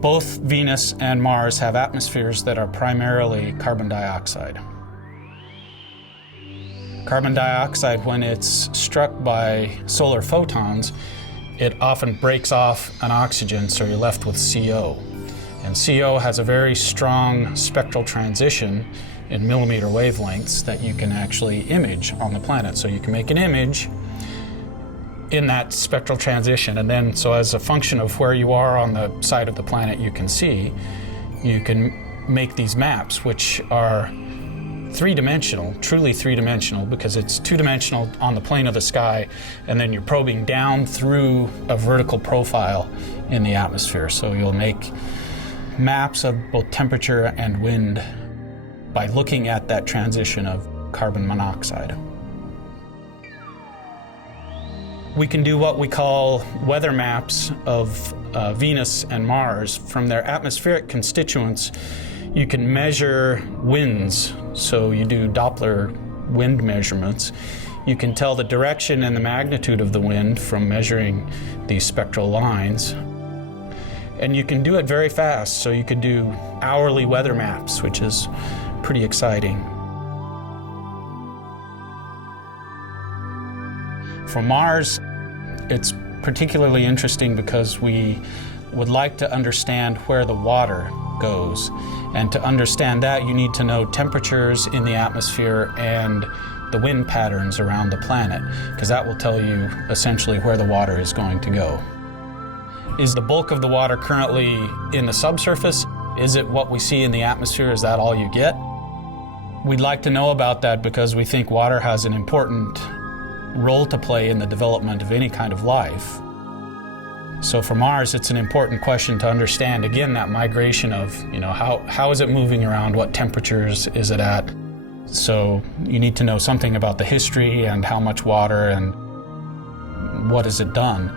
Both Venus and Mars have atmospheres that are primarily carbon dioxide. Carbon dioxide, when it's struck by solar photons, it often breaks off an oxygen, so you're left with CO. And CO has a very strong spectral transition in millimeter wavelengths that you can actually image on the planet. So you can make an image in that spectral transition, and then so as a function of where you are on the side of the planet you can make these maps, which are three-dimensional, truly three-dimensional, because it's two-dimensional on the plane of the sky, and then you're probing down through a vertical profile in the atmosphere. So you'll make maps of both temperature and wind by looking at that transition of carbon monoxide. We can do what we call weather maps of Venus and Mars. From their atmospheric constituents, you can measure winds. So you do Doppler wind measurements. You can tell the direction and the magnitude of the wind from measuring these spectral lines. And you can do it very fast. So you could do hourly weather maps, which is pretty exciting. For Mars, it's particularly interesting because we would like to understand where the water goes. And to understand that, you need to know temperatures in the atmosphere and the wind patterns around the planet, because that will tell you essentially where the water is going to go. Is the bulk of the water currently in the subsurface? Is it what we see in the atmosphere? Is that all you get? We'd like to know about that because we think water has an important role to play in the development of any kind of life. So for Mars, it's an important question to understand, again, that migration of, how is it moving around? What temperatures is it at? So you need to know something about the history and how much water and what has it done.